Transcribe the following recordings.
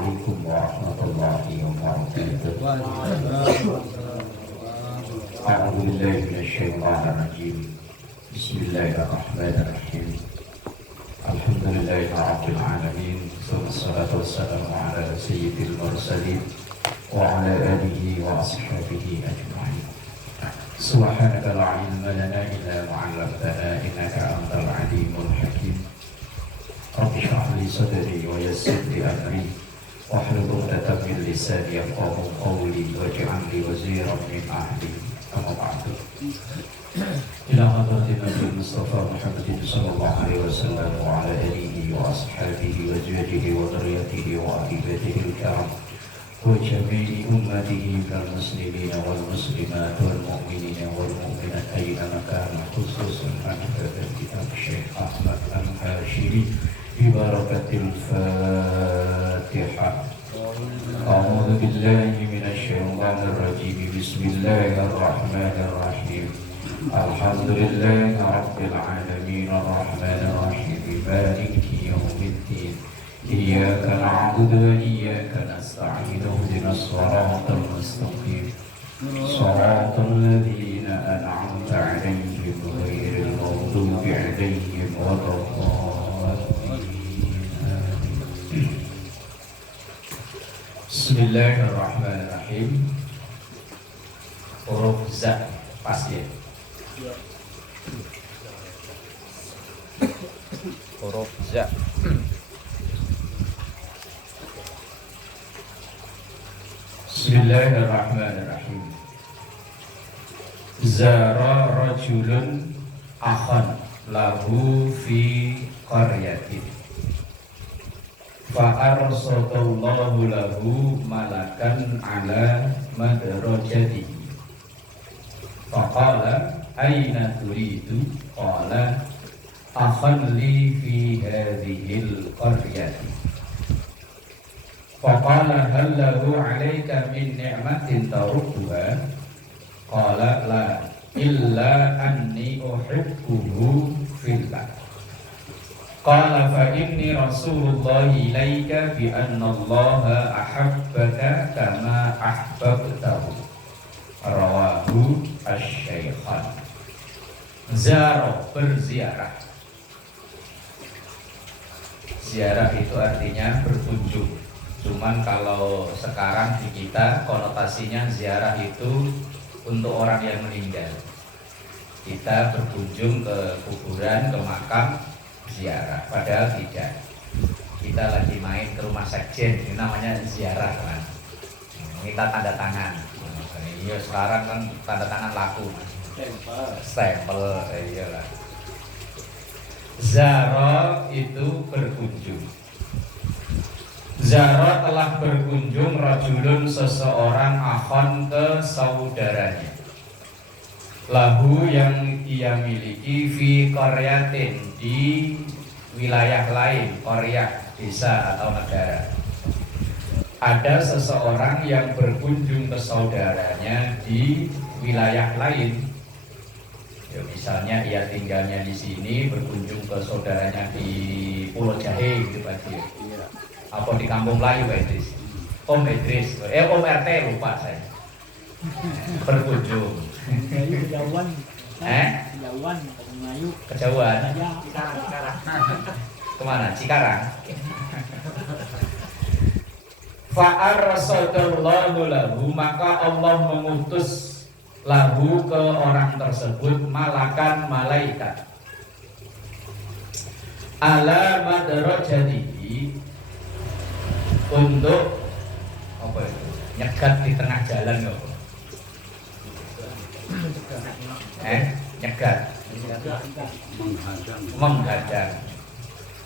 Assalamualaikum warahmatullahi wabarakatuh. A'udzu billahi minasyaitonir rajim. Bismillahirrahmanirrahim. Alhamdulillahirabbil alamin. Wassalatu wassalamu ala sayyidil mursalin wa ala alihi wa ashabihi ajma'in. Subhanaka la ilma lana illa ma 'allamtana innaka antal alimul hakim. Rabbi shrah li sadri wa yassir li amri wahlul 'uqdatam min lisani yafqahu qawli waj'al li waziran min ahli. Amma ba'du. Ila hadratin Nabi Mustafa Muhammadin sallallahu alaihi wasallam wa ala alihi wa ashabihi wa azwajihi wa dhurriyyatihi wa ahibatihi al-kiram wa jami'i ummatihi minal muslimina wal muslimat wal mu'minina wal mu'minat ayyana makana khususan ahbaban kitab Syekh Ahmad Al-Hashimi Bibarakatil Fatihah. A'udzu billahi minasyaitonir rajim. Bismillahirrahmanirrahim. Alhamdulillahi rabbil alamin arrahmanir rahim maliki yaumiddin. Iyyaka na'budu wa iyyaka nasta'in. Ihdinas siratal mustaqim. Siratal ladzina an'amta 'alaihim ghairil maghdubi 'alaihim waladdallin. Bismillahirrahmanirrahim. Huruf za pas ya. Huruf za. Bismillahirrahmanirrahim. Zara rajulun akhan lahu fi qaryatin. Fa'arsadallahu lahu malakan ala madrajatihi. Faqala aina turidu? Qala akhan li fi hadhil qaryati. Faqala hal lahu alayka min ni'matin tarudduha? Qala la illa anni uhibbuhu fillah. Qala fa inni Rasulullah ilaika bi anna Allah ahabbaka kama ahbabtahu. Rawahu asy-Syaikhan. Zara berziarah. Ziarah itu artinya berkunjung. Cuman kalau sekarang di kita konotasinya ziarah itu untuk orang yang meninggal. Kita berkunjung ke kuburan, ke makam, ziarah, padahal tidak. Kita lagi main ke rumah sekjen, ini namanya ziarah kan. Minta tanda tangan. Iya sekarang kan tanda tangan laku. Stempel, iyalah. Zara itu berkunjung. Zara telah berkunjung rajulun seseorang akhon ke saudaranya. Lahu yang ia miliki fi qaryatin di wilayah lain, qaryah, desa atau negara. Ada seseorang yang berkunjung ke saudaranya di wilayah lain. Ya, misalnya ia tinggalnya di sini, berkunjung ke saudaranya di Pulau Jahe gitu Pak Dio. Apa di Kampung Melayu Pak Idris? Om Idris, Om RT lupa saya. Berkunjung. Kejauhan. Kejauhan, Melayu. Kejauhan. Cikarang. Kemana? Cikarang. Fa'arsadallahu lahu, maka Allah mengutus lahu ke orang tersebut malakan malaikat. Ala madrajatihi, untuk apa itu? Nyegat di tengah jalan kok. Nyegat, menghadang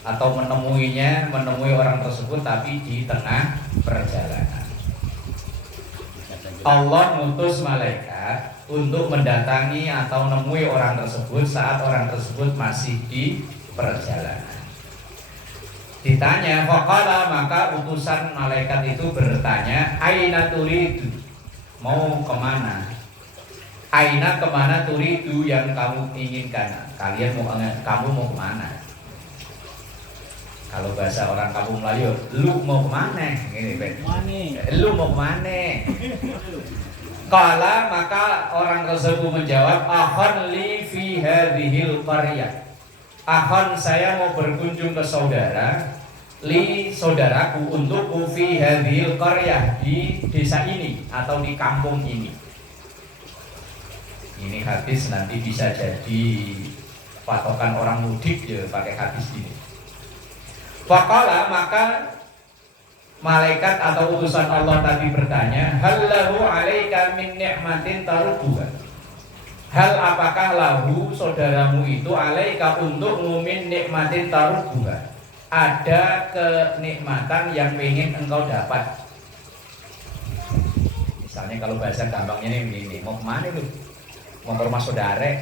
atau menemui orang tersebut tapi di tengah perjalanan. Allah mengutus malaikat untuk mendatangi atau menemui orang tersebut saat orang tersebut masih di perjalanan. Ditanya, faqala, maka utusan malaikat itu bertanya, aina turidu, mau kemana? Aina kemana turidu yang kamu inginkan? Kamu mau kemana? Kalau bahasa orang kampung Melayu, lu mau kemana? Gini, Ben. Lu mau kemana? Kala maka orang tersebut menjawab, akhon li fi hadhil qaryah. Akhon saya mau berkunjung ke saudara, li saudaraku untuk fi hadhil qaryah di desa ini atau di kampung ini. Ini hadis nanti bisa jadi patokan orang mudik ya pakai hadis ini. Faqala maka malaikat atau utusan Allah tadi bertanya, hal lahu alaika min ni'matin tarubuha. Hal apakah lahu saudaramu itu alaika untuk min nikmatin tarubuha. Ada kenikmatan yang ingin engkau dapat. Misalnya kalau bahasa gampangnya ini mau kemana lu? Mau ke rumah saudara.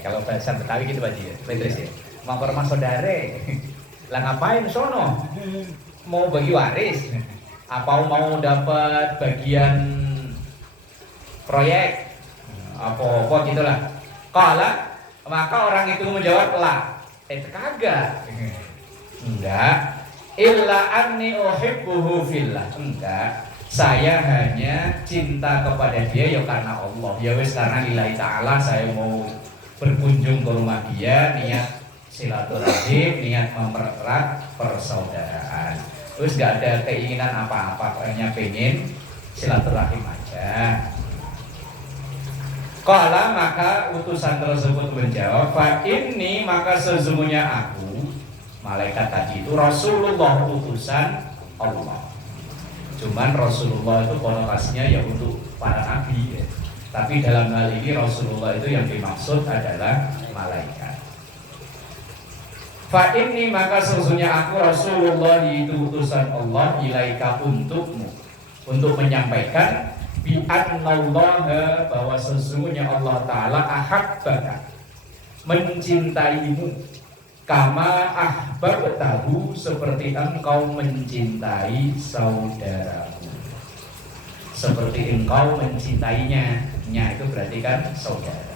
Kalau bahasa Betawi gitu Pak Ji, Petrus ya. Mau ke rumah saudara. Lah ngapain sono? Mau bagi waris? Apa mau dapat bagian proyek? Apa gitulah. Kala maka orang itu menjawab lah. Kagak. Enggak. Illa anni uhibbuhu fillah. Enggak. Saya hanya cinta kepada dia ya karena Allah. Ya wis karena lillahi ta'ala saya mau berkunjung ke rumah dia, niat silaturahim, niat mempererat persaudaraan. Terus gak ada keinginan apa-apa, hanya pengen silaturahim aja. Kala maka utusan tersebut menjawab, fa inni maka sesungguhnya aku, malaikat tadi itu Rasulullah utusan Allah. Cuman Rasulullah itu konotasinya ya untuk para nabi ya. Tapi dalam hal ini Rasulullah itu yang dimaksud adalah malaikat. Fa inni maka sesungguhnya aku Rasulullah itu utusan Allah ilaika untukmu, untuk menyampaikan bi annallaha bahwa sesungguhnya Allah taala ahabbaka, mencintaimu, kama ahbabtahu seperti engkau mencintai saudaramu. Seperti engkau mencintainya, nya itu berarti kan saudara.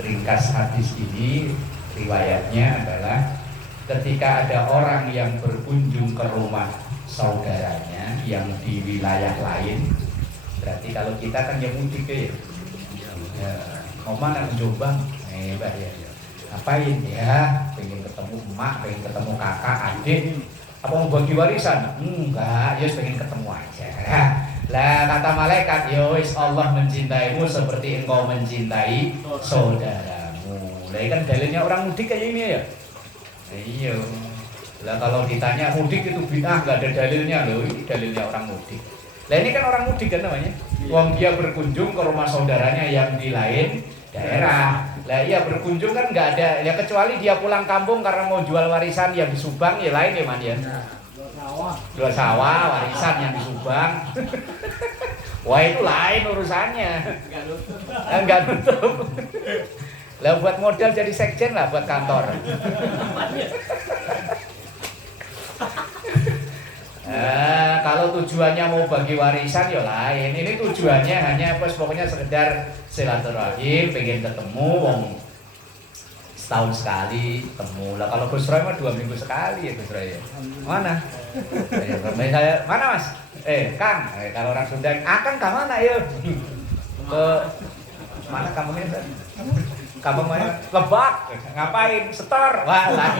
Ringkas hadis ini riwayatnya adalah ketika ada orang yang berkunjung ke rumah saudaranya yang di wilayah lain, berarti kalau kita kan yang mudik ya, mau mana ke Jombang, Mbak ya, ngapain ya, pengen ketemu emak, pengen ketemu kakak, adik, apa mau bagi warisan? Enggak, ya pengen ketemu aja. Lah kata malaikat, ya wis Allah mencintaimu seperti engkau mencintai saudaramu. Lah kan dalilnya orang mudik kayak ini ya. Iya. Lah kalau ditanya mudik itu bid'ah, enggak ada dalilnya loh. Ini dalilnya orang mudik. Lah ini kan orang mudik kan namanya. Wong dia berkunjung ke rumah saudaranya yang di lain daerah. Lah iya berkunjung kan enggak ada ya kecuali dia pulang kampung karena mau jual warisan yang di Subang ya lain ya man ya. Jual sawah, warisan yang di Subang. Wah itu lain urusannya. Enggak nutup. Lah buat modal jadi sekjen lah buat kantor. Kalau tujuannya mau bagi warisan ya lain. Ini tujuannya hanya pokoknya sekedar silaturahim, pengen ketemu wong setahun sekali ketemu. Lah kalau Gus Roy mah 2 minggu sekali ya Gus Roy. Mana? Saya mana Mas? Kang, kalau orang Sunda, Kang ke mana ya? Ke mana kampungnya? Kampung mana? Lebak. Ngapain? Setor. Wah, lah.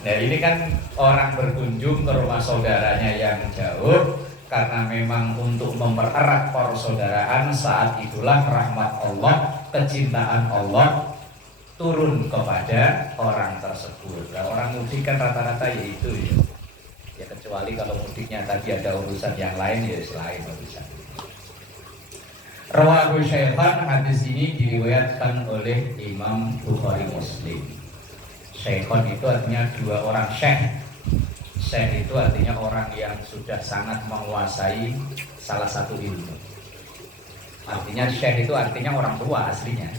Nah ini kan orang berkunjung ke rumah saudaranya yang jauh karena memang untuk mempererat persaudaraan. Saat itulah rahmat Allah, kecintaan Allah turun kepada orang tersebut. Nah, orang mudik kan rata-rata yaitu ya kecuali kalau mudiknya tadi ada urusan yang lain ya selain urusan. Rawahu Syaikhan, hadis ini diriwayatkan oleh Imam Bukhari Muslim. Syaikhan itu artinya 2 orang syekh. Syekh itu artinya orang yang sudah sangat menguasai salah satu ilmu. Artinya syekh itu artinya orang tua aslinya.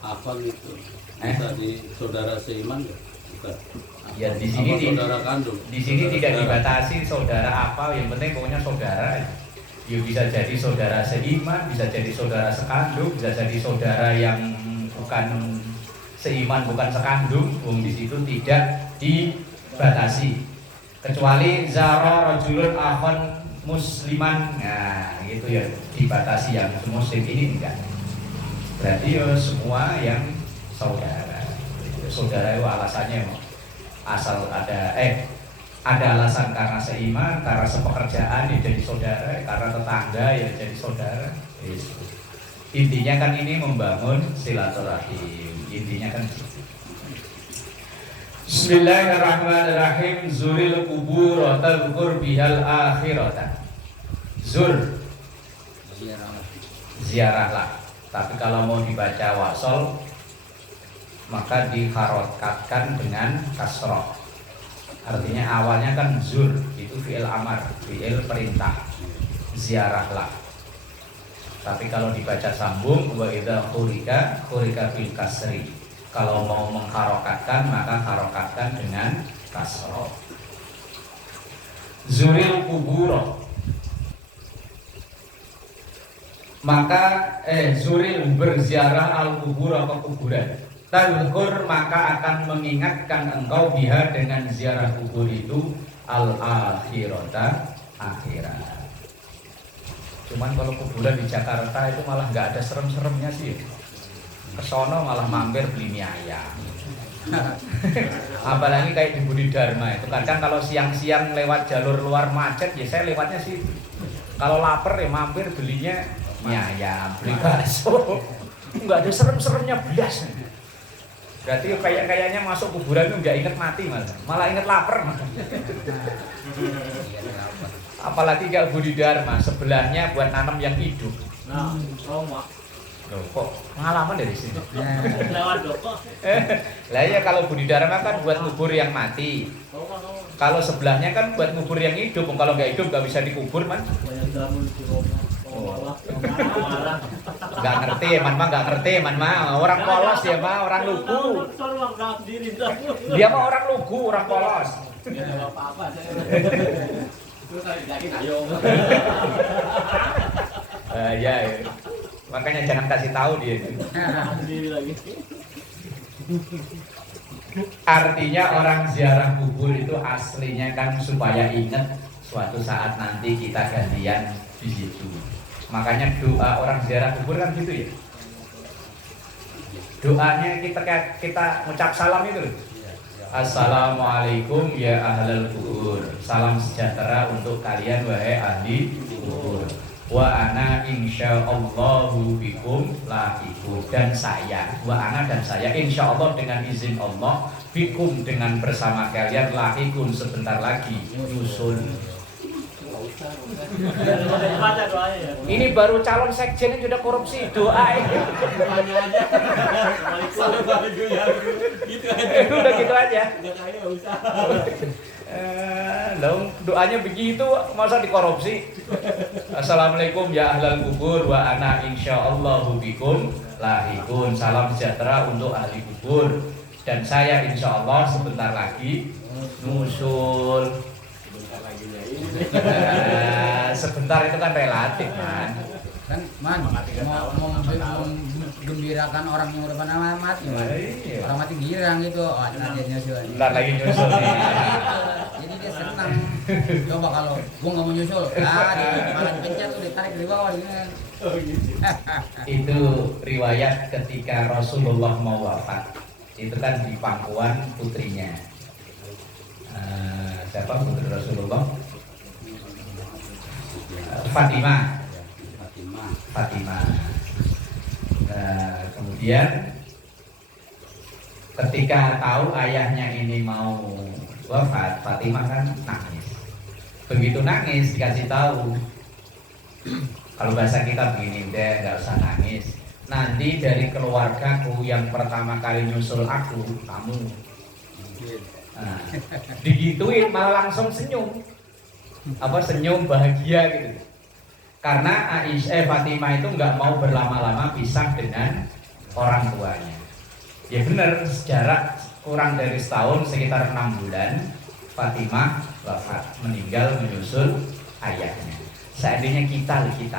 Apa gitu? Tadi saudara seiman bukan? Ya di sini saudara kandung. Di sini tidak dibatasi saudara apa, yang penting pokoknya saudara. Ya bisa jadi saudara seiman, bisa jadi saudara sekandung, bisa jadi saudara yang bukan seiman, bukan sekandung. Di situ tidak dibatasi. Kecuali zara rajulun akhon musliman, nah gitu ya, dibatasi. Yang muslim ini enggak. Berarti ya semua yang saudara. Saudara itu alasannya asal ada alasan karena seiman, karena sepekerjaan ya jadi saudara, karena tetangga ya jadi saudara. Intinya kan ini membangun silaturahim. Intinya kan Bismillahirrahmanirrahim. Zuril kubur tadhkur bihal akhirata. Zur, ziarahlah. Tapi kalau mau dibaca wasol maka diharokatkan dengan kasroh. Artinya awalnya kan zur, itu fi'il amar, fi'il perintah, ziarahlah. Tapi kalau dibaca sambung, wa idza khurika bil kasri. Kalau mau mengharokatkan maka harokatkan dengan kasroh. Zuril kuburo, maka zuril berziarah al kuburo, ke kuburan. Tadhkur, maka akan mengingatkan engkau biha dengan ziarah kubur itu al-akhirata, akhirat. Cuman kalau kuburan di Jakarta itu malah nggak ada serem-seremnya sih. Kesono malah mampir beli mie ayam. Apalagi kayak di Budi Dharma itu kadang kalau siang-siang lewat jalur luar macet ya saya lewatnya sih. Kalau lapar ya mampir belinya mie ayam, beli bakso. Nggak ada serem-seremnya belas. Berarti kayaknya masuk kuburan itu nggak inget mati malah inget lapar. Apalagi kalau Budi Dharma sebelahnya buat nanam yang hidup. Nah, Roma. Loh, kok pengalaman dari sini? Lewat kok. Lah ya kalau Budi Dharma kan buat kubur yang mati. Kalau sebelahnya kan buat kubur yang hidup. Kalau nggak hidup nggak bisa dikubur man. Nggak ngerti, nggak ngerti, orang polos ya orang lugu. Dia mah orang lugu, orang polos. Ya, makanya jangan kasih tahu dia. Artinya orang ziarah kubur itu aslinya kan supaya ingat suatu saat nanti kita gantian di situ. Makanya doa orang ziarah kubur kan gitu ya. Doanya kita ngucap salam itu loh. Assalamualaikum ya ahlal kubur. Salam sejahtera untuk kalian wahai ahli kubur. Wa ana insyaallahu bikum lahiqun. Dan saya, wa ana dan saya insyaallah dengan izin Allah bikum dengan bersama kalian lahiqun sebentar lagi nyusul. Ini baru calon sekjen yang sudah korupsi, doa ini. Udah gitu aja. Doanya begitu masa dikorupsi. Assalamualaikum ya ahlal kubur wa ana insyaallahu bikum lahiqun. Salam sejahtera untuk ahli kubur dan saya insyaallah sebentar lagi nusul. Sebentar itu kan relatif kan mau menggembirakan orang yang udah pernah mati orang mati girang gitu nanti nyusul bentar lagi nyusul nih. Jadi dia senang coba kalau gua nggak mau nyusul malah dipencet tuh ditarik dari bawah itu riwayat ketika Rasulullah mau wafat itu kan di pangkuan putrinya. Siapa putri Rasulullah? Fatimah. Kemudian ketika tahu ayahnya ini mau wafat, Fatimah kan nangis. Begitu nangis dikasih tahu, kalau bahasa kita begini, udah nggak usah nangis. Nanti dari keluargaku yang pertama kali nyusul aku, kamu. Digituin malah langsung senyum. Senyum bahagia gitu. Karena Fatimah itu nggak mau berlama-lama pisah dengan orang tuanya. Ya benar, sejarah kurang dari setahun, sekitar 6 bulan Fatimah wafat, meninggal menyusul ayahnya. Seandainya kita lagi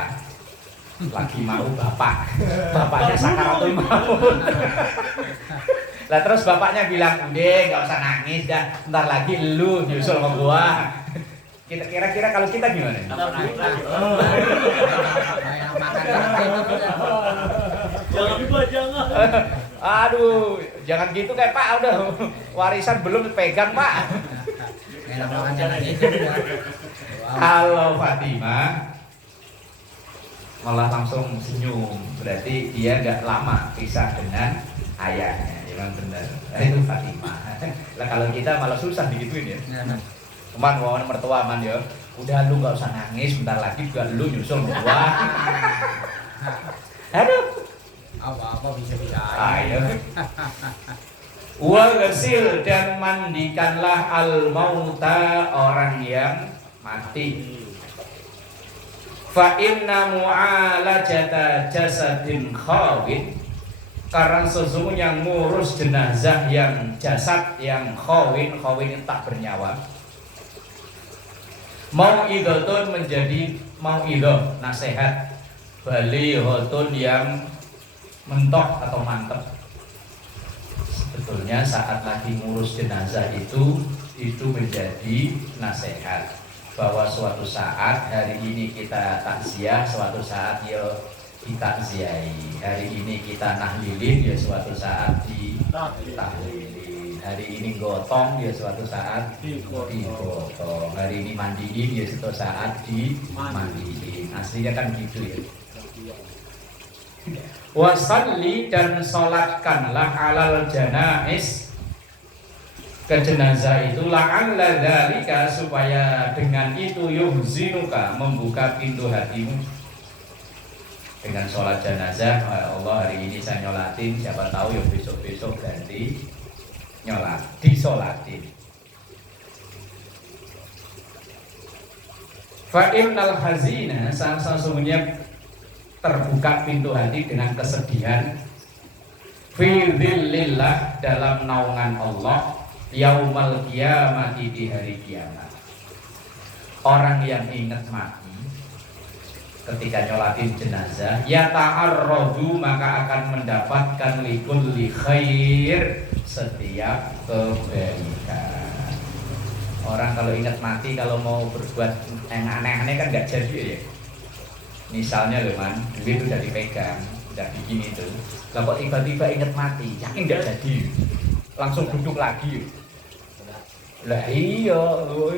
mau bapaknya sakaratul maut. Lah terus bapaknya bilang, udah nggak usah nangis dah, ntar lagi lu nyusul sama gua. Kira-kira kalau kita gimana? Jangan. Aduh, jangan gitu kayak Pak, udah warisan belum pegang Pak. Kalau Fatimah malah langsung senyum, berarti dia nggak lama pisah dengan ayahnya, memang benar. Itu Fatimah. Lah kalau kita malah susah digituin ya. Teman mau mertua man ya, udah lu nggak usah nangis, bentar lagi juga lu nyusul gua. Aduh, apa bisa ayo. Wa ghasil dan mandikanlah al mauta orang yang mati. Fa inna mu'alajata jasadin khawin, karena sesungguhnya ngurus jenazah yang jasad yang khawin tak bernyawa. Mau'idhatun menjadi mau'idhah, nasihat, balighotun yang mentok atau mantep. Sebetulnya saat lagi ngurus jenazah itu menjadi nasihat bahwa suatu saat hari ini kita takziah, suatu saat ditakziahi. Hari ini kita nahlilin, ya suatu saat ditahlilin. Hari ini gotong, ya suatu saat digotong. Hari ini mandiin, ya suatu saat dimandiin. Aslinya kan gitu ya. Wasalli dan sholatkanlah alal janais, ke jenazah itu, la'alla dzalika, supaya dengan itu yuhzinuka, membuka pintu hatimu. Dengan sholat jenazah, Allah hari ini saya nyolatin, siapa tahu yang besok-besok ganti nyolat, disolatin. Fa innal hazina, sesungguhnya terbuka pintu hati dengan kesedihan, fi dzillillah, dalam naungan Allah, yaumal qiyamati, di hari kiamat. Orang yang ingat mati ketika nyolatin jenazah, ya ta'arradu, maka akan mendapatkan likulli khair, setiap kebaikan. Orang kalau ingat mati, kalau mau berbuat yang aneh-aneh kan nggak jadi ya. Misalnya loh man, duit udah dipegang, udah begini tuh, lah kok tiba-tiba ingat mati, yakin nggak jadi, langsung duduk lagi. Lah iya,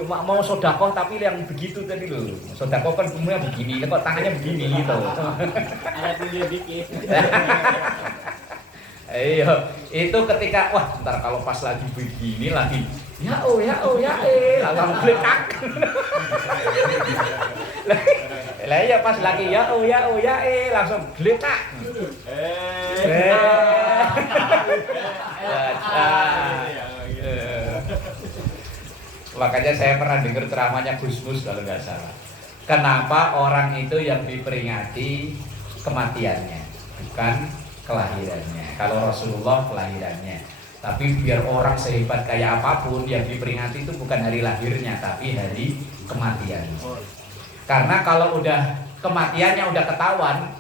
mau sodakoh tapi yang begitu tadi loh. Sodakoh kan umumnya begini, kok tangannya begini gitu. Ada video dikit. Iya, itu ketika wah, ntar kalau pas lagi begini lagi, langsung geletak. Lah iya pas lagi langsung geletak. Makanya saya pernah dengar ceramahnya Gus Mus kalau nggak salah. Kenapa orang itu yang diperingati kematiannya, bukan kelahirannya? Kalau Rasulullah kelahirannya, tapi biar orang sehebat kayak apapun, yang diperingati itu bukan hari lahirnya, tapi hari kematiannya. Karena kalau udah kematiannya udah ketahuan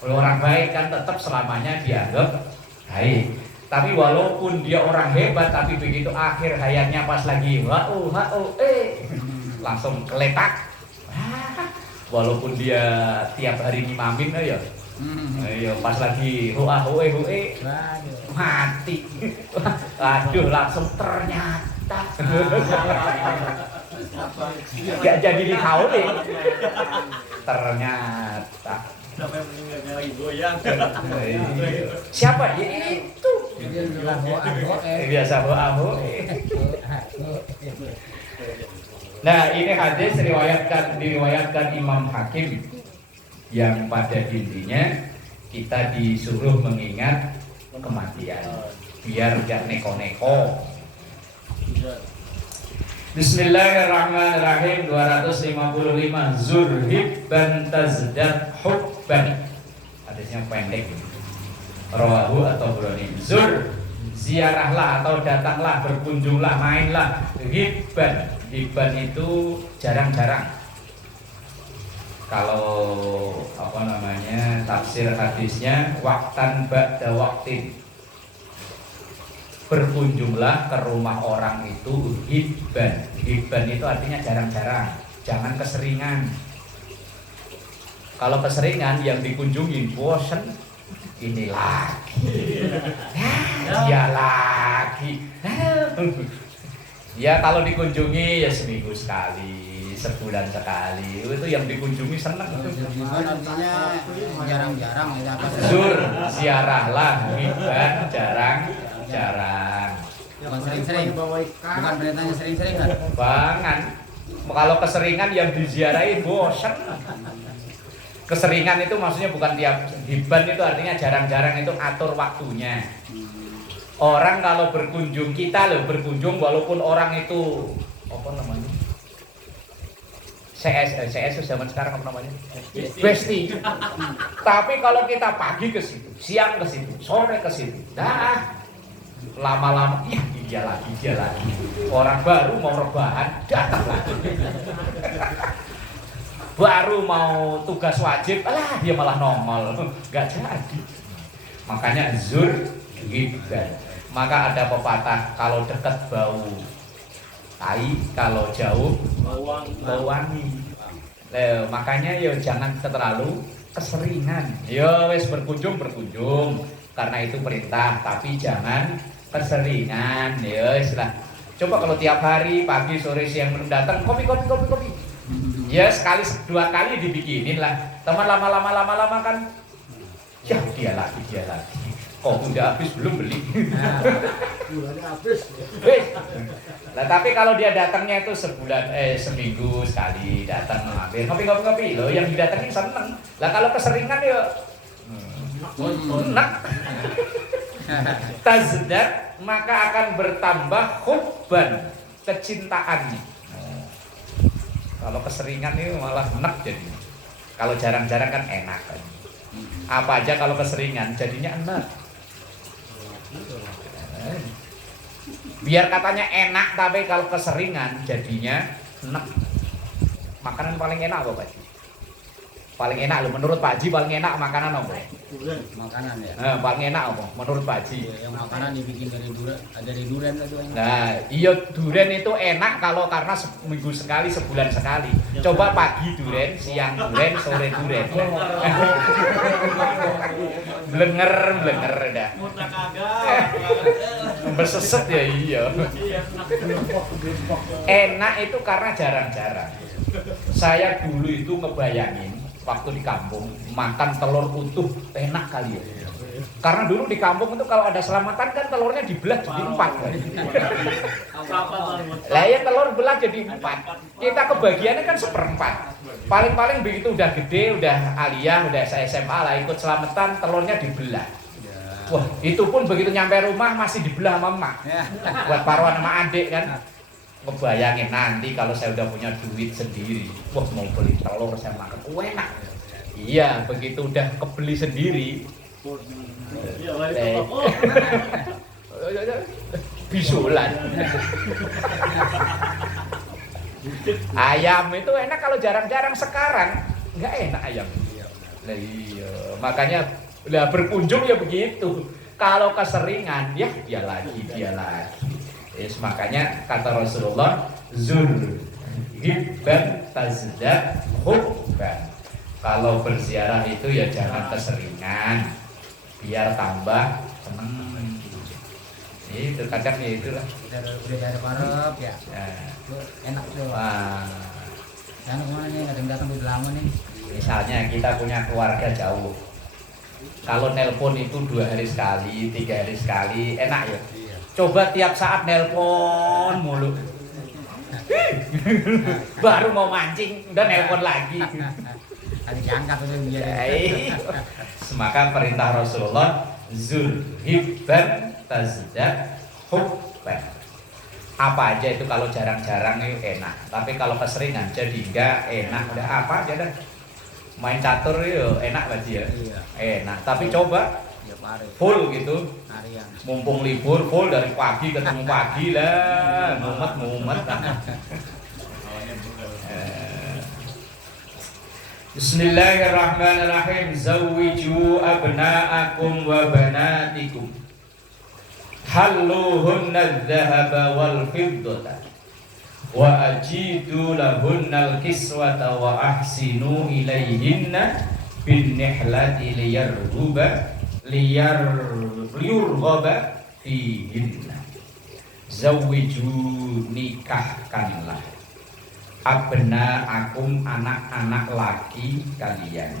oleh orang baik, kan tetap selamanya dianggap baik. Tapi walaupun dia orang hebat, tapi begitu akhir hayatnya pas lagi langsung keletak. Walaupun dia tiap hari ngimamin ya. Ayo pas lagi mati. Aduh, langsung ternyata gak jadi dikaulin. Ternyata Sampai meninggalnya lagi goyang. siapa? Ya itu. Biasa bohong. Nah, ini hadis diriwayatkan Imam Hakim, yang pada intinya kita disuruh mengingat kematian biar gak neko-neko. Bismillahirrahmanirrahim. 255 Zurhibban tazdad hubban. Hadisnya pendek. Rawahu atau Broni. Zur, ziarahlah atau datanglah, berkunjunglah, mainlah. Hibban, hibban itu jarang-jarang. kalau apa namanya tafsir hadisnya waktan ba'da waktin, berkunjunglah ke rumah orang itu hibban. Hibban itu artinya jarang-jarang, jangan keseringan. Kalau keseringan yang dikunjungi bosen, ini lagi, dia lagi. Ya kalau dikunjungi ya seminggu sekali, sebulan sekali, itu yang dikunjungi senang. Hibban artinya jarang-jarang ya apa? Zur, ziarahlah, hibban jarang-jarang. Bukan sering-sering. Bukan beritanya sering-sering kan? Bangan. Kalau keseringan yang diziarahi bosan. Keseringan itu maksudnya bukan tiap, hibban itu artinya jarang-jarang, itu atur waktunya. Orang kalau berkunjung, kita loh berkunjung walaupun orang itu apa namanya? CS zaman sekarang apa namanya? Besti. Tapi kalau kita pagi ke situ, siang ke situ, sore ke situ, dah lama-lama dia lagi. Orang baru mau rebahan datang lagi. Baru mau tugas wajib, alah dia malah nongol, nggak jadi. Makanya zur hibban. Maka ada pepatah, kalau dekat bau tai, kalau jauh bau wangi. Makanya ya jangan terlalu keseringan. Ya wes berkunjung karena itu perintah, tapi jangan keseringan. Ya wes lah. Coba kalau tiap hari pagi sore siang belum datang, kopi. Ya sekali dua kali dibikinin lah. Teman lama kan, ya dia lagi. Kok udah habis belum beli? Bulannya habis. Lah tapi kalau dia datangnya itu seminggu sekali datang mampir ngopi. Loh yang didatengin seneng. Lah kalau keseringan ya enak. Tazdad maka akan bertambah hubban, kecintaannya. Kalau keseringan itu malah enak jadi. Kalau jarang-jarang kan enak kan. Apa aja kalau keseringan jadinya enak. Biar katanya enak tapi kalau keseringan jadinya enak. Makanan paling enak apa Pak Ji? Paling enak loh menurut Pak Ji, paling enak makanan apa? Makanan ya. Paling enak apa menurut Pak Ji? Yang makanan dibikin dari durian itu enak. Nah, iya durian itu enak kalau karena seminggu sekali, sebulan sekali. Coba pagi durian, siang durian, sore durian. Blenger dah. Berseset ya iya. Enak itu karena jarang-jarang. Saya dulu itu ngebayangin waktu di kampung makan telur utuh enak kali ya. Karena dulu di kampung itu kalau ada selamatan kan telurnya dibelah jadi 4 kan. Lah ya telur belah jadi 4. Kita kebagiannya kan 1/4. Paling-paling begitu udah gede, udah aliyah, udah SMA lah ikut selamatan telurnya dibelah. Wah, itu pun begitu nyampe rumah masih dibelah sama emak. Buat paruan sama adik kan. Ngebayangin nanti kalau saya udah punya duit sendiri, wah mau beli telur saya makan enak. Iya, begitu udah kebeli sendiri. Bisulan. Ayam itu enak kalau jarang-jarang, sekarang nggak enak ayam. Nah, iya, makanya lah berkunjung ya begitu. Kalau keseringan ya dia lagi. Yes, makanya kata Rasulullah zur hibban tazdad hubban. Kalau berziarah itu ya jangan keseringan, biar tambah seneng. Itu kadang ya itulah. Udah dari parep ya. Enak tuh. Wah. Jangan kemana nih, datang udah lama nih. Misalnya kita punya keluarga jauh. Kalau nelpon itu 2 hari sekali, 3 hari sekali, enak ya. Coba tiap saat nelpon mulu. Baru mau mancing, udah nelpon lagi. Ada diangkat udah biar. Maka perintah Rasulullah zur hibban tazdad hubban. Apa aja itu kalau jarang-jarang itu enak, tapi kalau keseringan jadi enggak enak. Udah apa aja dah. Main catur itu enak lagi ya. Enak, tapi coba full gitu. Mumpung libur full dari pagi ketemu pagi lah, mumet. Bismillahirrahmanirrahim. Zawwiju abna'akum wa banatikum halluhunna adh-dhahaba wal fiddata wa ajidu lahunnal kiswata wa ahsinu ilayhinna bin nihlati liyurghaba fihinna. Zawwiju, nikahkanlah abna'akum, anak-anak laki kalian.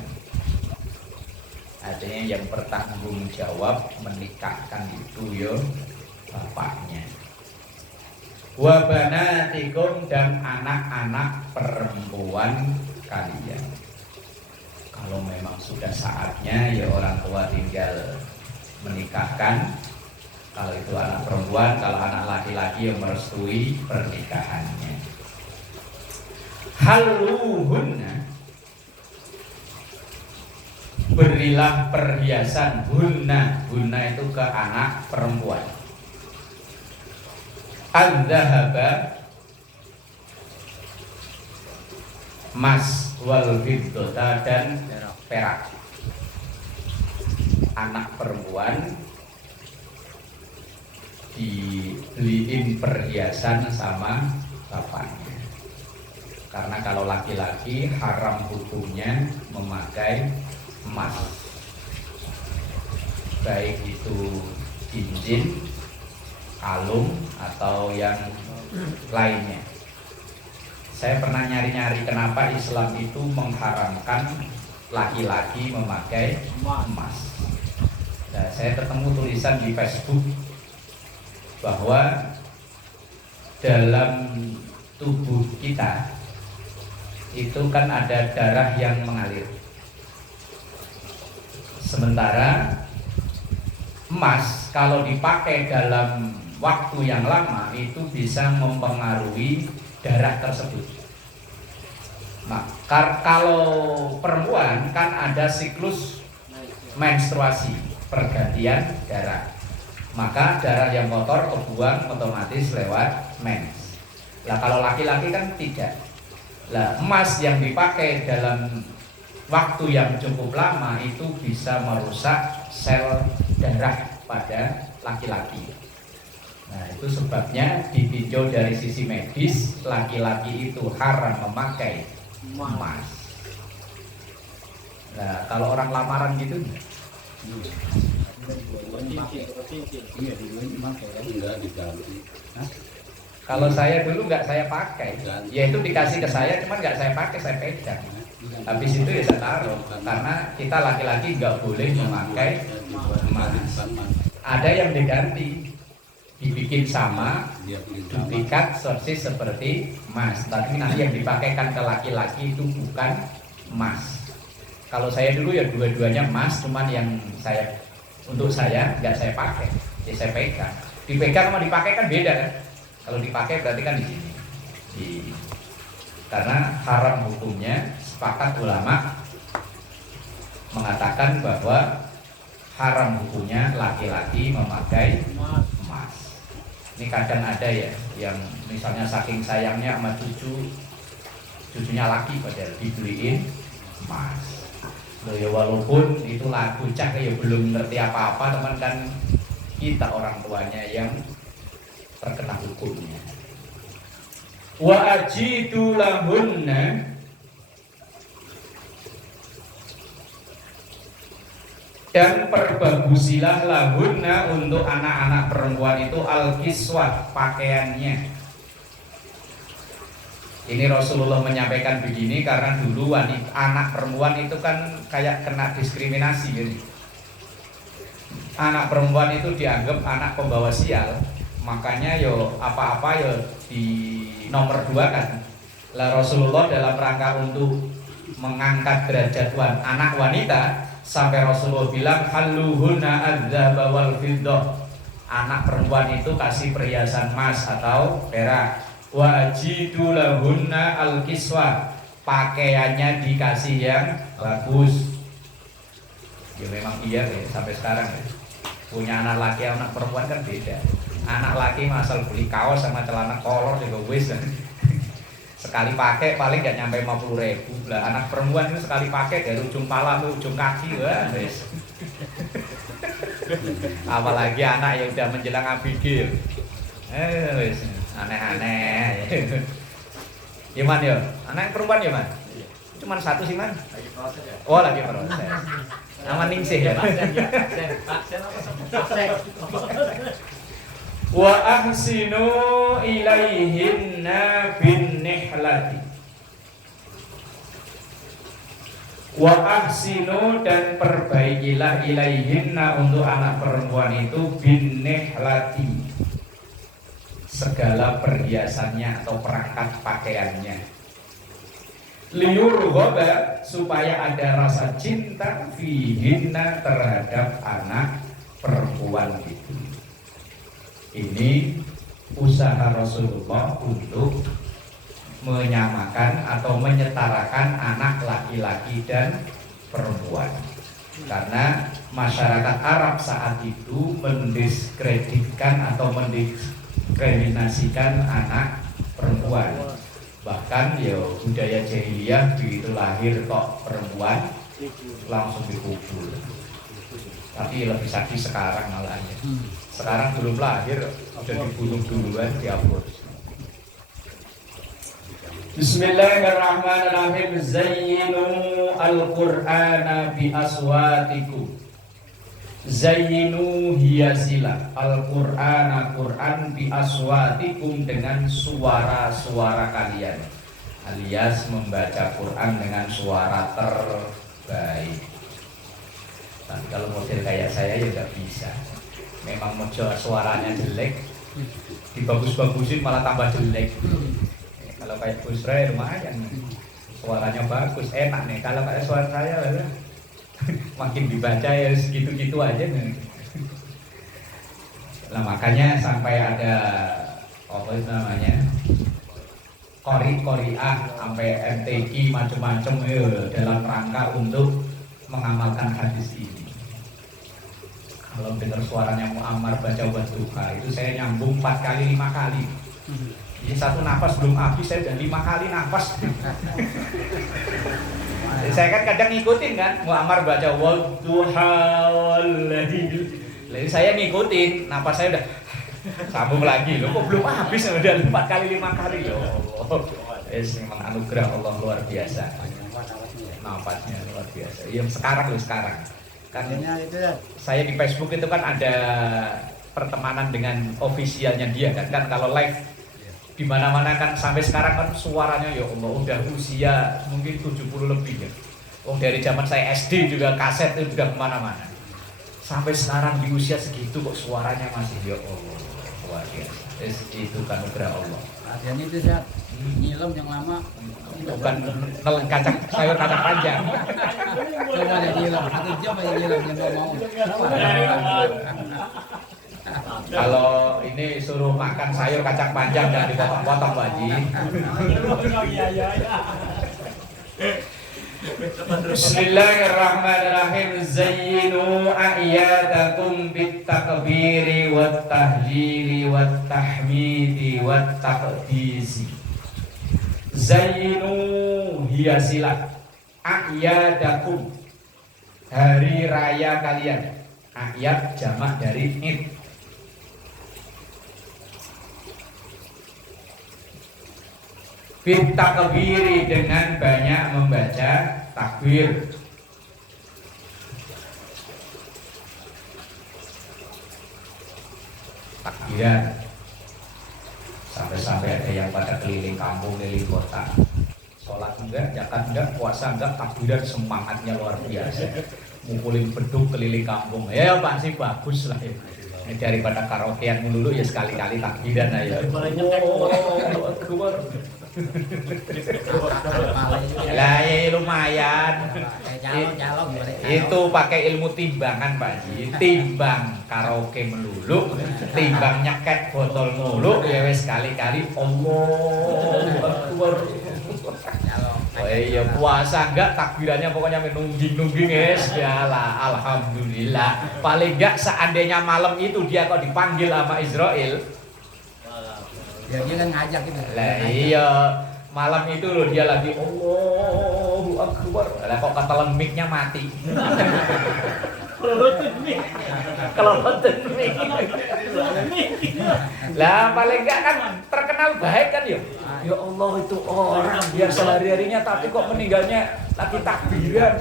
Artinya yang bertanggung jawab menikahkan itu ya bapaknya. Wa banatikum, dan anak-anak perempuan kalian. Kalau memang sudah saatnya ya orang tua tinggal menikahkan. Kalau itu anak perempuan, kalau anak laki-laki yang merestui pernikahannya. Haluhunna, berilah perhiasan hunna itu ke anak perempuan. Al-dhahaba, emas, wal fiddata, dan perak. Anak perempuan dibeliin perhiasan sama bapaknya. Karena kalau laki-laki haram hukumnya memakai emas, baik itu cincin, kalung, atau yang lainnya. Saya pernah nyari-nyari kenapa Islam itu mengharamkan laki-laki memakai emas. Nah, saya ketemu tulisan di Facebook bahwa dalam tubuh kita itu kan ada darah yang mengalir. Sementara emas kalau dipakai dalam waktu yang lama itu bisa mempengaruhi darah tersebut. Nah, kalau perempuan kan ada siklus menstruasi, pergantian darah. Maka darah yang kotor kebuang otomatis lewat mens. Nah, kalau laki-laki kan tidak. Nah, emas yang dipakai dalam waktu yang cukup lama itu bisa merusak sel darah pada laki-laki. Nah, itu sebabnya ditinjau dari sisi medis, laki-laki itu haram memakai emas. Nah, kalau orang lamaran gitu enggak diganti. kalau saya dulu nggak saya pakai, ya itu dikasih ke saya, cuman nggak saya pakai, saya pegang. Habis itu ya saya taruh, karena kita laki-laki nggak boleh memakai emas. Ada yang diganti, dibikin sama, duplikat persis seperti emas. Tapi nanti yang dipakaikan ke laki-laki itu bukan emas. Kalau saya dulu ya dua-duanya emas, cuman yang saya untuk saya nggak saya pakai, ya saya pegang. Dipegang sama dipakai kan beda kan? Kalau dipakai berarti kan di sini. Karena haram hukumnya, sepakat ulama mengatakan bahwa haram hukumnya laki-laki memakai emas. Ini kadang ada ya yang misalnya saking sayangnya sama cucunya laki padahal dibeliin emas. Loh ya walaupun itu lagu cak ya belum ngerti apa-apa, teman kan kita orang tuanya yang terkena hukumnya. Wa ajidu lahunna, dan perbagusilah lahunna untuk anak-anak perempuan itu al-kiswah, pakaiannya. Ini Rasulullah menyampaikan begini karena dulu wanita, anak perempuan itu kan kayak kena diskriminasi gitu. Anak perempuan itu dianggap anak pembawa sial, makanya yo apa-apa yo di nomor 2 kan. Lah Rasulullah dalam rangka untuk mengangkat derajat anak wanita, sampai Rasulullah bilang haluhunna adzaba wal fiddah. Anak perempuan itu kasih perhiasan emas atau perak. Wajidu lahunna al-kiswah, pakaiannya dikasih yang bagus. Ya memang iya ya, sampai sekarang ya. Punya anak laki anak perempuan kan beda. Anak laki masal beli kaos sama celana kolor juga wis. Sekali pakai paling nggak nyampe 50.000 lah. Anak perempuan itu sekali pakai dari ujung pala ke ujung kaki, wah wis. Apalagi anak yang udah menjelang Abigail, wis aneh-aneh. Ya man ya, anak perempuan ya man. Cuman satu sih man. Oh lagi proses. Nama ningsih ya. Wa ahsinu ilaihinna bin nihlati. Wa ahsinu dan perbaikilah ilaihinna untuk anak perempuan itu bin nihlati, segala perhiasannya atau perangkat pakaiannya. Liyurghoba, supaya ada rasa cinta fihinna terhadap anak perempuan itu. Ini usaha Rasulullah untuk menyamakan atau menyetarakan anak laki-laki dan perempuan. Karena masyarakat Arab saat itu mendiskreditkan atau mendiskriminasikan anak perempuan. Bahkan ya budaya jahiliyah begitu lahir kok perempuan langsung dikubur. Tapi lebih sadis sekarang malahnya. Sekarang belum lahir sudah dibunuh duluan, dihapus. Bismillahirrahmanirrahim. Zayyinu al-Qur'ana bi aswatikum. Zayyinu hiasilah al-Qur'ana, Qur'an bi aswatikum, dengan suara-suara kalian, alias membaca Qur'an dengan suara terbaik. Tapi kalau model kayak saya ya nggak bisa. Memang model suaranya jelek, dibagus-bagusin malah tambah jelek. Kalau kayak Gus Ray lumayan, suaranya bagus, enak nih. Kalau kayak suara saya lah, makin dibaca ya segitu-gitu aja nih. Nah makanya sampai ada apa itu namanya, qori-qoriah, sampai MTQ macam-macam dalam rangka untuk mengamalkan hadis ini. Kalau dengar suaranya Muammar baca Wadduha itu saya nyambung 4 kali 5 kali. Jadi satu nafas belum habis saya udah 5 kali nafas. Saya kan kadang ngikutin kan, Muammar baca Wadduha wal-lail. Lalu saya ngikutin, nafas saya udah sambung lagi. Loh kok belum habis, udah 4 kali 5 kali loh. Memang anugerah Allah luar biasa. Nafasnya luar biasa. Yang sekarang loh sekarang. Kan itu ya. Saya di Facebook itu kan ada pertemanan dengan ofisialnya dia kan kalau live di mana-mana kan sampai sekarang kan suaranya ya Allah udah usia mungkin 70 lebih ya. Dari zaman saya SD juga kaset itu udah kemana-mana. Sampai sekarang di usia segitu kok suaranya masih ya Allah luar biasa. Itu kan anugerah Allah. Latihan itu ya nyilam yang lama. Bukan nelen sayur kacang panjang. Coba ada nyilam, 1 jam aja nyilam yang mau. Kalau ini suruh makan sayur kacang panjang dan dipotong-potong Pak Haji. Bismillahirrahmanirrahim. Zayyinu a'yadakum bit-takbiri wat-tahlili wat-tahmidi wat-taqdisi. Zayyinu hiasilah a'yadakum, hari raya kalian. A'yad jamak dari id. Bitakbiri, dengan banyak membaca takbir. Takbiran. Sampai-sampai ada yang pada keliling kampung, keliling kota. Sholat enggak, zakat enggak, puasa enggak, takbiran semangatnya luar biasa. Ngumpulin beduk keliling kampung. Ya pasti bagus lah ya. Daripada karaokean melulu ya sekali-kali takbiran aja. Lah ya lumayan. Itu pakai ilmu timbangan Pak Ji. Timbang karaoke melulu, timbang nyeket botol mulu ya wis sekali-kali Allahu Akbar. Oh iya puasa enggak takbirannya pokoknya nungging-nungging ya lah alhamdulillah. Paling enggak seandainya malam itu dia kok dipanggil sama Israel. Ya dia kan ngajak gitu. Lah iya Malam itu loh dia lagi Allahu Akbar. Lah kok ketelan mic-nya mati. Keloloten mic. Lah paling enggak kan terkenal baik kan ya. Ya Allah itu orang biar sehari-harinya tapi kok meninggalnya lagi takbiran.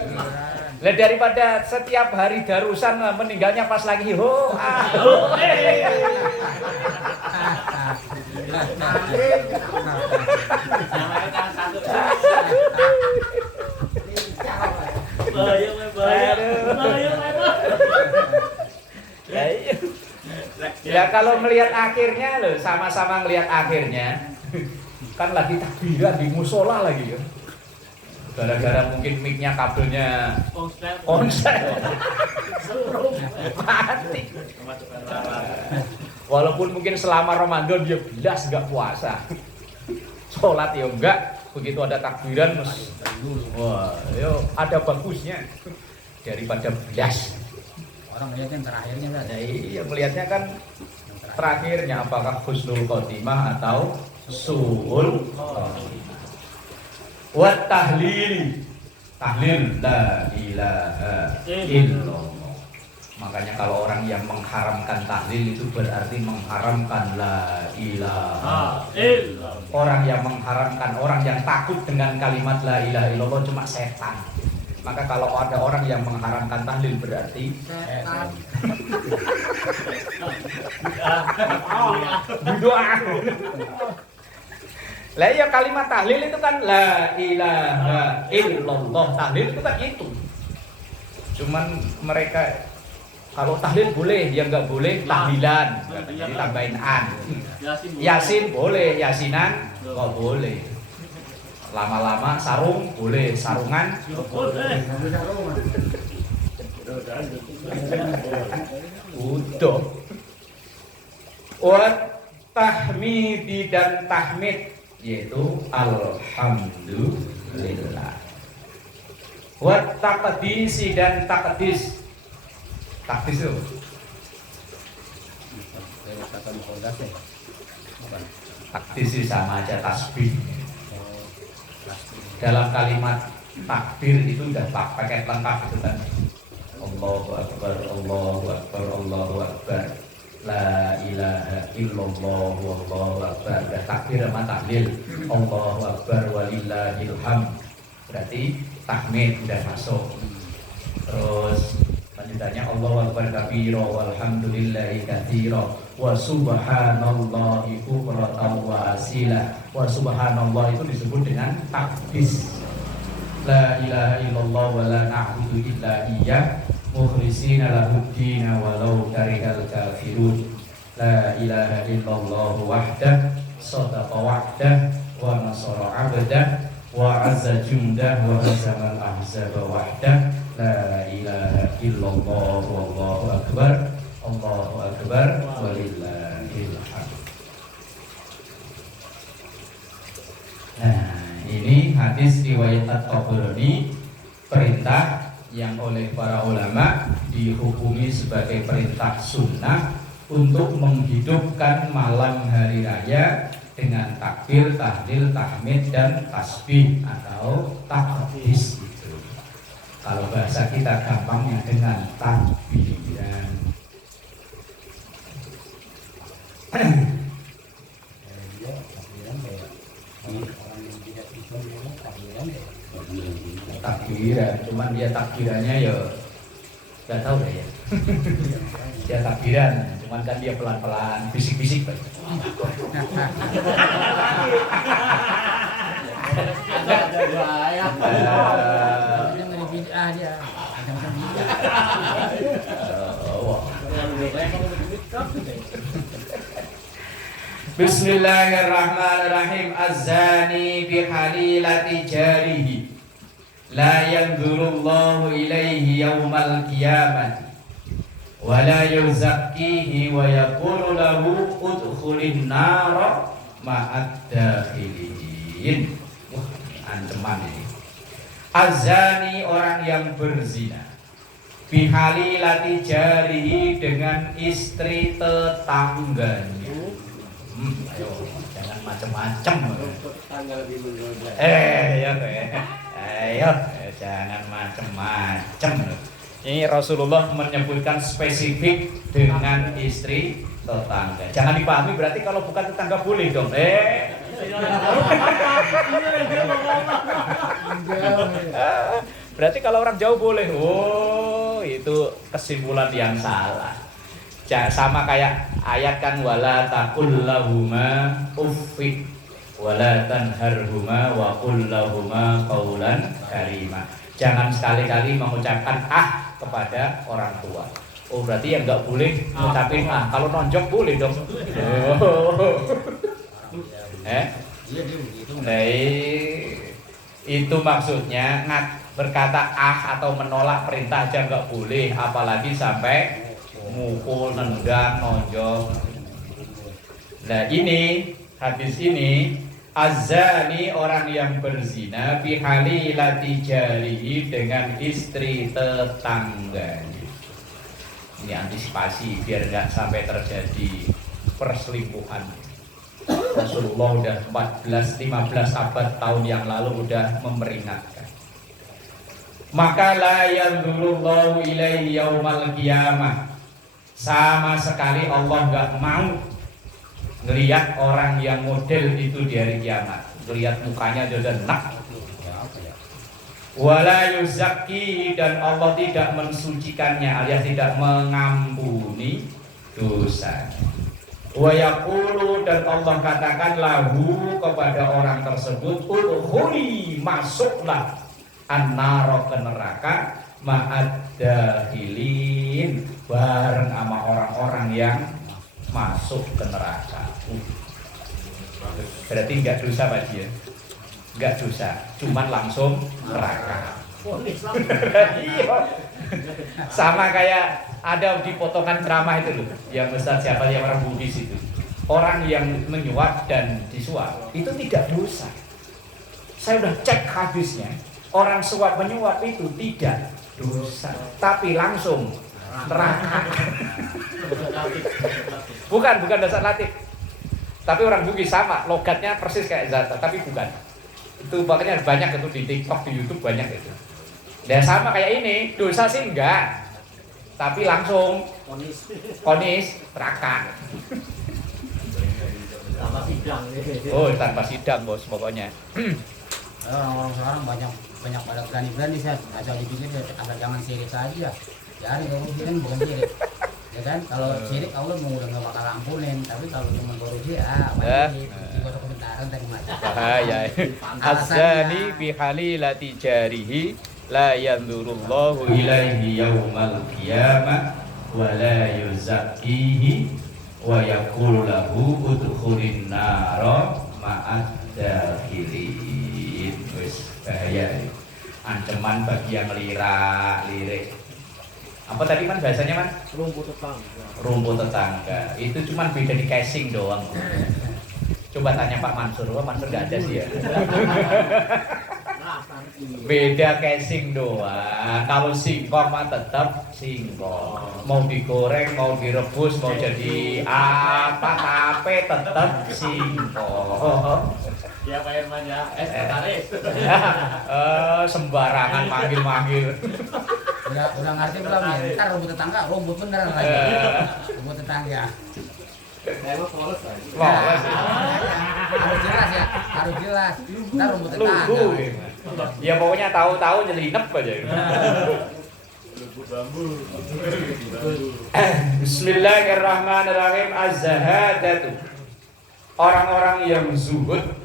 Lah daripada setiap hari darusan meninggalnya pas lagi Ya kalau melihat akhirnya loh, sama-sama melihat akhirnya kan lagi takbiran di musola lagi ya. Gara-gara mungkin mic-nya kabelnya konslet mati. Walaupun mungkin selama Ramadan dia belas enggak puasa, sholat ya enggak, begitu ada takbiran wah, yo ada bagusnya daripada belas. Orang melihatnya terakhirnya kan. Ya, iya melihatnya kan terakhirnya apakah husnul khotimah atau su'ul khotimah. Wa tahlil la ilaha illallah. Makanya kalau orang yang mengharamkan tahlil itu berarti mengharamkan la ilaha illallah. Orang yang mengharamkan, orang yang takut dengan kalimat la ilaha illallah cuma setan. Maka kalau ada orang yang mengharamkan tahlil berarti setan. Berdoa. Lah iya kalimat tahlil itu kan la ilaha illallah. Tahlil itu kan itu. Cuman mereka kalau tahlil boleh, yang enggak boleh tahlilan. Jadi tambahin an. Yasin boleh, yasinan enggak boleh. Lama-lama sarung boleh, sarungan boleh. Udah. Wa tahmidi dan tahmid yaitu alhamdulillah. Wa taqdisi dan taqdis. Taqdis itu taqdis sama aja tasbih. Dalam kalimat takbir itu udah paket lengkap itu kan. Allahu Akbar, Allahu Akbar, Allahu Akbar. La ilaha illallah wallahu akbar. Udah takbir sama tahlil. Allahu Akbar walillahil hamd. Berarti tahmid udah masuk. Terus lanjutannya Allahu Akbar kabira walhamdulillahi katsira wa subhanallahi bukratan wa asila. Wa subhanallah itu disebut dengan takdis. La ilaha illallah wa la na'budu illa iyyah mukhlisina lahuddin walau karihal kafirun. La ilaha illallah wahdah sadaqa wa'dah wa nasara 'abdah wa 'azza jundah wa hazamal ahzaba wahdah. La ilaha illallah wallahu akbar. Allahu akbar walillahil hamd. Nah, ini hadis riwayat At-Tabrani, perintah yang oleh para ulama dihukumi sebagai perintah sunnah untuk menghidupkan malam hari raya dengan takbir, tahlil, tahmid dan tasbih atau takdis itu. Kalau bahasa kita gampangnya dengan takbiran. Takbiran, cuman dia takbirannya ya nggak tahu deh ya. Dia takbiran, cuman kan dia pelan-pelan, bisik-bisik Pak. Bismillahirrahmanirrahim. Az-zani bi halilati jarihi la yanzurullahu ilaihi yaumal qiyamah wa la yuzakkihi wa yaqulu lahu udkhulin nar ma'ad dakhilin. Wah, ancaman ini. Az-zani orang yang berzina, bihalilati jarihi dengan istri tetangganya. Ayo, jangan macam-macam. Tanggal lebih menggoda. Ayo, jangan macam-macam. Ini Rasulullah menyebutkan spesifik dengan istri tetangga. Jangan dipahami berarti kalau bukan tetangga boleh dong. Berarti kalau orang jauh boleh. Oh, itu kesimpulan yang salah. Sama kayak ayat kan wala taqul lahuma uffik wala tanharhuma wa qul lahuma qaulan karima. Jangan sekali-kali mengucapkan kepada orang tua. Oh, berarti yang enggak boleh ngucapin kalau nonjok boleh dong. Iya dia begitu. Itu maksudnya berkata atau menolak perintah aja enggak boleh, apalagi sampai mukul, nendang, nonjok. Nah, ini hadis ini azani orang yang berzina bihalilati jarihi dengan istri tetangganya. Ini antisipasi biar nggak sampai terjadi perselingkuhan. Rasulullah udah 14-15 abad tahun yang lalu udah memperingatkan. Maka la yanzurullahu ilaihi yaumal qiyamah. Sama sekali Allah nggak mau ngelihat orang yang model itu di hari kiamat. Ngelihat mukanya aja udah enak. Wala yuzakki, dan Allah tidak mensucikannya alias tidak mengampuni dosa. Wa yaqulu, dan Allah katakan lahu kepada orang tersebut udkhuli, masuklah an-nar, ke neraka, ma'ad-dakhilin, bareng sama orang-orang yang masuk ke neraka. Berarti enggak dosa Pak Ji ya? Enggak dosa, cuman langsung neraka. Sama kayak ada di potongan ceramah itu loh, yang Ustaz siapa yang orang Buddhis itu. Orang yang menyuap dan disuap itu tidak dosa. Saya udah cek hadisnya, orang suap menyuap itu tidak dosa, tapi langsung neraka. Bukan dosa latif. Tapi orang Bugis sama, logatnya persis kayak Zata, tapi bukan. Itu makanya banyak itu di TikTok, di YouTube banyak itu. Dan sama kayak ini, dosa sih enggak, tapi langsung vonis neraka. Tanpa sidang. Oh, tanpa sidang bos pokoknya. Orang sekarang banyak pada berani saya asal dipikir asal jangan sirik saja. Jadi kalau kan bukan sirik. Ya kan, kalau sirik Allah udah nggak bakal ampunin, tapi kalau cuma korupsi banyak di kota kebentaran tadi macam. Bahaya. Azani bihalilati jarihi la yanzurullahu ilaihi yaumal qiyamah wa la yuzakkihi wa yaqulu lahu udkhulin nar ma'ad dakhilin. Wis bahaya. Ancaman bagi yang lirik. Apa tadi Man bahasanya Man? Rumput tetangga. Rumput tetangga. Itu cuma beda di casing doang. Coba tanya Pak Mansur. Wah, Mansur nggak ada sih ya. Beda casing doang. Kalau singkong mah tetap singkong. Mau digoreng, mau direbus, mau jadi apa tapi tetap singkong. Ya Pak Herman ya, sekretaris. Sembarangan manggil-manggil. Udah ngerti belum ya? Ntar rumput tetangga, rumput beneran lagi. Rumput tetangga. Saya mah polos lagi. Polos ya. Harus jelas ya, harus jelas. Ntar rumput tetangga. Ya pokoknya tahu-tahu nyelinep aja. Bismillahirrahmanirrahim. Az-zahadatu. Orang-orang yang zuhud.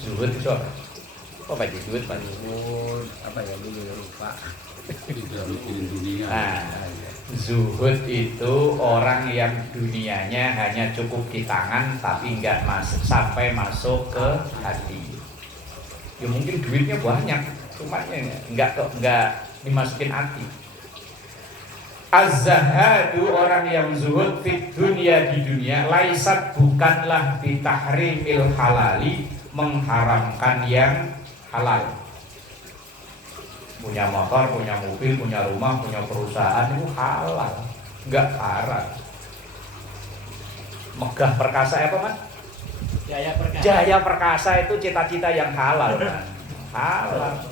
Zuhud itu apa? Apa itu zuhud Pak? Apa ya dulu ya lupa. Tidak mikirin dunia. Nah, zuhud itu orang yang dunianya hanya cukup di tangan tapi enggak sampai masuk ke hati. Ya mungkin duitnya banyak, cuma ya enggak dimasukin hati. Az-zahadu, orang yang zuhud fit dunia, di dunia, laisat, bukanlah bitahrimil halali, mengharamkan yang halal. Punya motor, punya mobil, punya rumah, punya perusahaan itu halal, enggak haram. Megah perkasa apa Man? Jaya Perkasa. Jaya Perkasa itu cita-cita yang halal kan? Halal.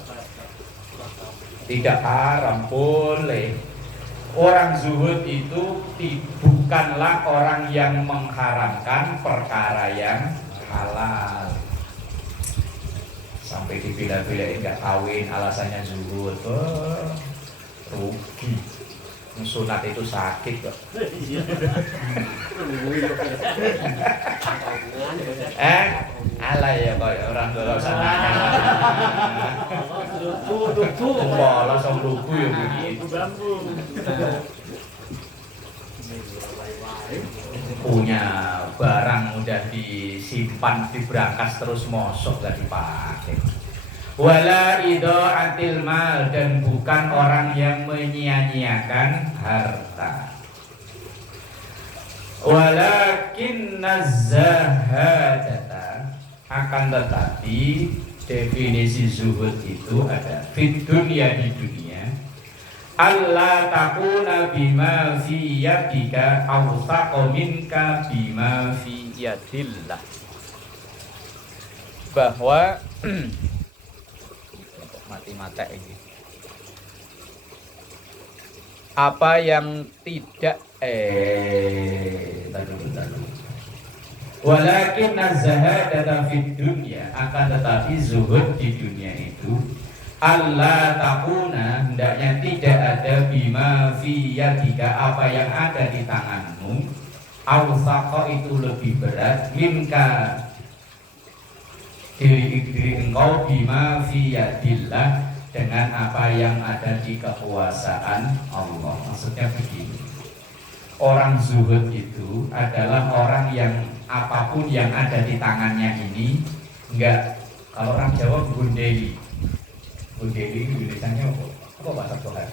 Tidak haram, boleh. Orang zuhud itu bukanlah orang yang mengharamkan perkara yang halal. Sampai dibela-belain nggak kawin alasannya zuhud, rugi. Sunat itu sakit kok. Alah ya kok orang tua sananya. Langsung lugu ya begitu. Punya barang udah disimpan di brankas terus mosok gak dipakai. Wala idha'atil mal, dan bukan orang yang menyia-nyiakan harta. Walakin zahadata, akan tetapi definisi zuhud itu ada fit dunia, di dunia. Allah takuna bima fi yadika awsaqa minka bima fi yadillah. Bahwa mati-mati ini, apa yang tidak walakin zahadata fid dunya, akan tetapi zuhud di dunia itu Allah takuna, hendaknya tidak ada bima fi yadika, apa yang ada di tanganmu, awsaqa itu lebih berat, minka diri engkau, bima fi yadillah, dengan apa yang ada di kekuasaan Allah. Maksudnya begini, orang zuhud itu adalah orang yang apapun yang ada di tangannya ini enggak, kalau orang Jawa gundeli. Gundeli itu tulisannya apa? Apa bahasa Tuhan?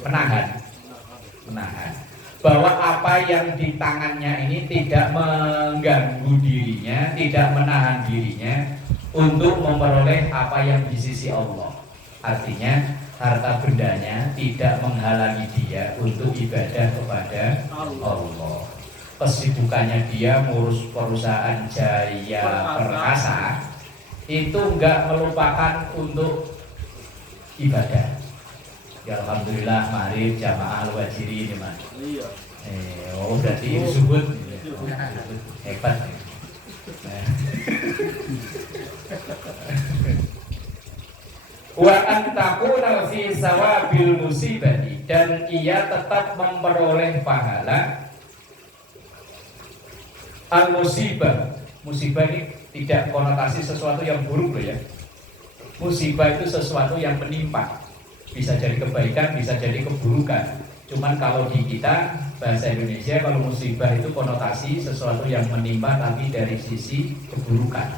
Menahan. Bahwa apa yang di tangannya ini tidak mengganggu dirinya, tidak menahan dirinya untuk memperoleh apa yang di sisi Allah. Artinya harta bendanya tidak menghalangi dia untuk ibadah kepada Allah. Kesibukannya dia ngurus perusahaan Jaya Perkasa itu enggak melupakan untuk ibadah. Ya alhamdulillah, mari jamaah al-wajiri ini mas. Iya. Berarti ini zuhud. Hebat. Wa antakuna fi sawabil musibati, dan ia tetap memperoleh pahala al-musibah. Musibah ini tidak konotasi sesuatu yang buruk loh ya. Musibah itu sesuatu yang menimpa. Bisa jadi kebaikan, bisa jadi keburukan. Cuman kalau di kita bahasa Indonesia, kalau musibah itu konotasi sesuatu yang menimpa tapi dari sisi keburukan.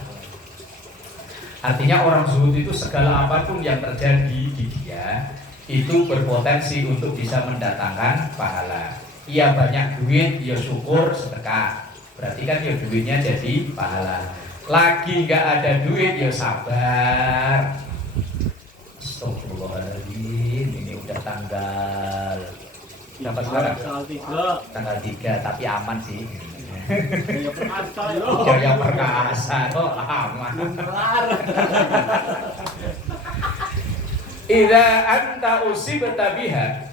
Artinya orang zuhud itu segala apapun yang terjadi di dia itu berpotensi untuk bisa mendatangkan pahala. Ia banyak duit, ia syukur, sedekah. Berarti kan ya duitnya jadi pahala. Lagi nggak ada duit, ya sabar. Astagfirullahaladzim, ini udah tanggal berapa sekarang? Tanggal 3, tapi aman sih. Jaya Perkasa kok aman. Idza anta usibta biha,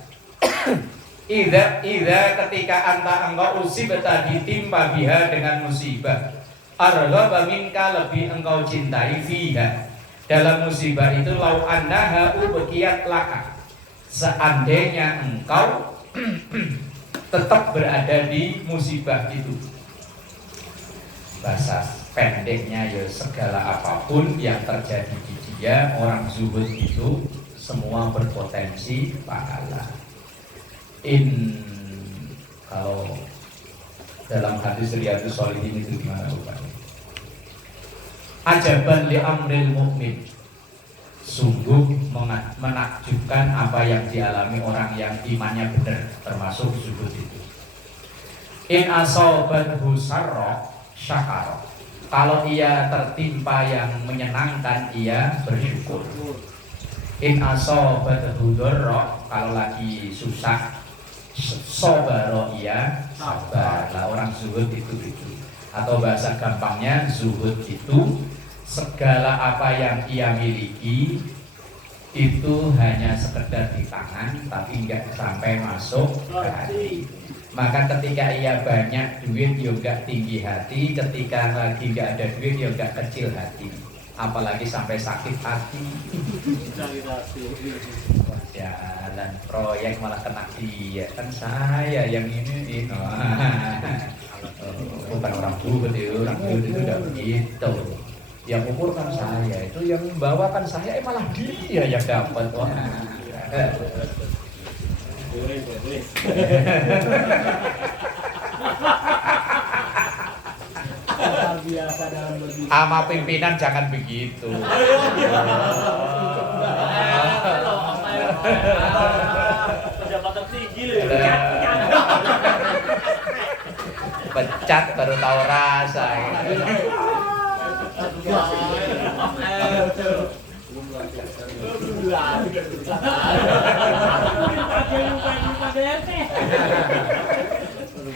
idza ketika anta engkau usibta ditimpa biha dengan musibah, arghaba minka, lebih engkau cintai fiha, dalam musibah itu, lau annaha ubqiyat laka, seandainya engkau tetap berada di musibah itu. Bahasa pendeknya ya, segala apapun yang terjadi di dia, orang zuhud itu semua berpotensi pahala. Kalau dalam hadis Riyadhus Shalihin itu gimana rupanya? Ajaban li amril mukmin, sungguh menakjubkan apa yang dialami orang yang imannya benar, termasuk zuhud itu. In asobathu sarra syakar, kalau ia tertimpa yang menyenangkan, ia bersyukur. In asobathu dharra, kalau lagi susah, sobaro, ia sabar. Lah orang zuhud itu. Atau bahasa gampangnya, zuhud itu segala apa yang ia miliki itu hanya sekedar di tangan tapi nggak sampai masuk ke hati. Maka ketika ia banyak duit ya nggak tinggi hati, ketika lagi nggak ada duit ya nggak kecil hati, apalagi sampai sakit hati. Jalan proyek malah kena dia, kan saya yang ini bukan orang Bubut itu, orang Bubut itu udah begitu. Yang ukur kan saya, itu yang bawa kan saya, malah dia yang dapat. Wah. Biasa dalam berbisnis. Sama pimpinan jangan begitu. Pendapatan tinggi loh. Pecat baru tahu rasa.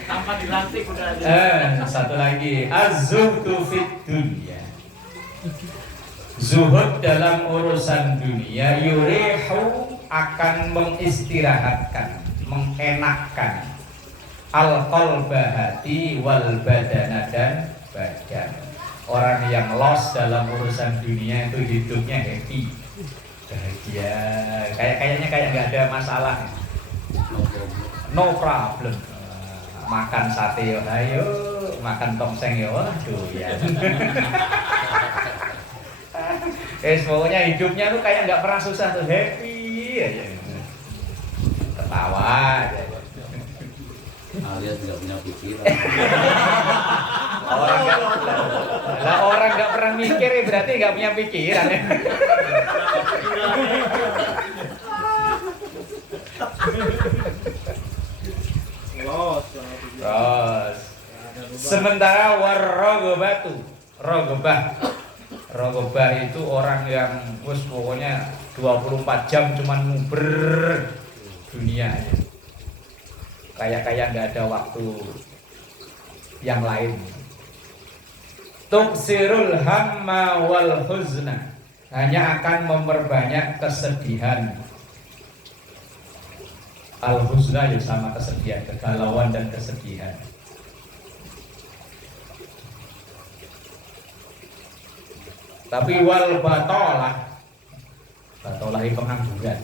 Tanpa dilantik udah ada. Satu lagi, az-zuhdu fid dunya. Zuhud dalam urusan dunia yurihu akan mengistirahatkan, mengenakkan al-qalba hati wal badana dan badan. Orang yang lost dalam urusan dunia itu hidupnya happy, bahagia, kayaknya nggak ada masalah, no problem. Makan sate yo ayo, makan tongseng yo aduh ya. Pokoknya hidupnya tuh kayak nggak pernah susah tuh, happy aja, ketawa aja. alias tidak punya pikiran. Orang nggak pernah mikir ya berarti nggak punya pikiran ya. Terus sementara warrogobatu, rogobah itu orang yang pokoknya 24 jam cuman nguber dunia aja. Kayak nggak ada waktu yang lain. Tuksirul hamma wal huzna, hanya akan memperbanyak kesedihan. Al huzna ya sama kesedihan, kegalauan dan kesedihan. Tapi wal batolah itu pengangguran,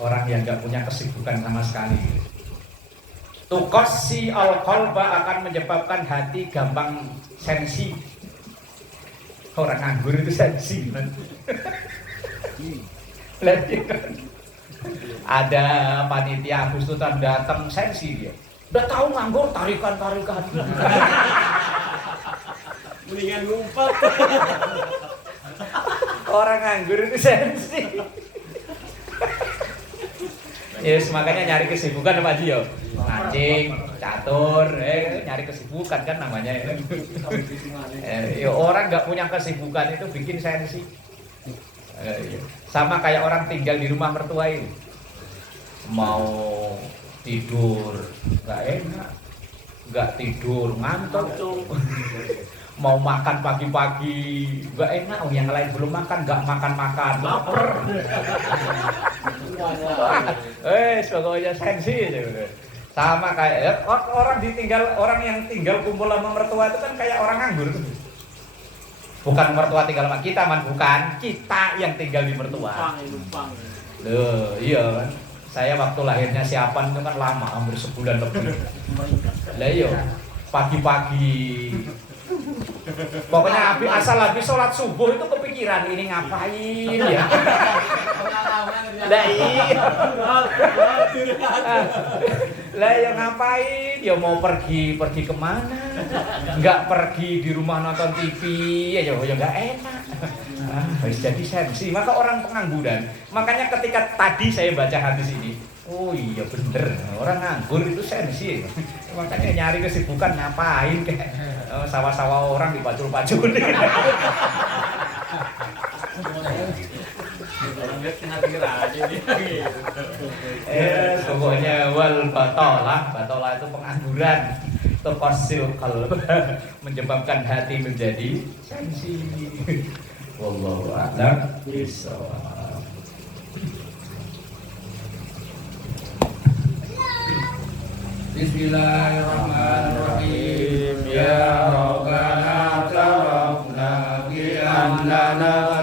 orang yang nggak punya kesibukan sama sekali. Tukosi al-qalba akan menyebabkan hati gampang sensi. Orang nganggur itu sensi. Ada panitia Agustusan datang sensi dia. Udah tahu nganggur tarikan. Mendingan ngumpet. Orang nganggur itu sensi. Yes, makanya nyari kesibukan Pak Ji yo. Mancing, catur, nyari kesibukan kan namanya. Orang nggak punya kesibukan itu bikin sensi. Sama kayak orang tinggal di rumah mertua ini. Mau tidur nggak enak, nggak tidur ngantuk. Mau makan pagi-pagi nggak enak, yang lain belum makan nggak makan, lapar. Pokoknya sensi aja. Sama kayak orang yang tinggal kumpul sama mertua itu kan kayak orang nganggur. Bukan mertua tinggal sama kita, bukan kita yang tinggal di mertua. Loh, iya kan. Saya waktu lahirnya siapan itu kan lama, hampir sebulan lebih. Lah iya, pagi-pagi. Pokoknya habis sholat subuh itu kepikiran ini ngapain ya. Lah iya. Lah ya ngapain? Ya mau pergi kemana? Enggak pergi di rumah nonton TV ya enggak enak. Harus jadi sensi. Maka orang pengangguran. Makanya ketika tadi saya baca hadis ini, oh iya bener, orang nganggur itu sensi. Makanya nyari kesibukan ngapain kayak sawah-sawah orang dipacul-pacul. Pokoknya wal batolah itu pengangguran. Tuqassil qalb, menyebabkan hati menjadi sensi. Wallahu a'lam bishawab. Bismillahirrahmanirrahim. Ya Rabbana tarafna bi annana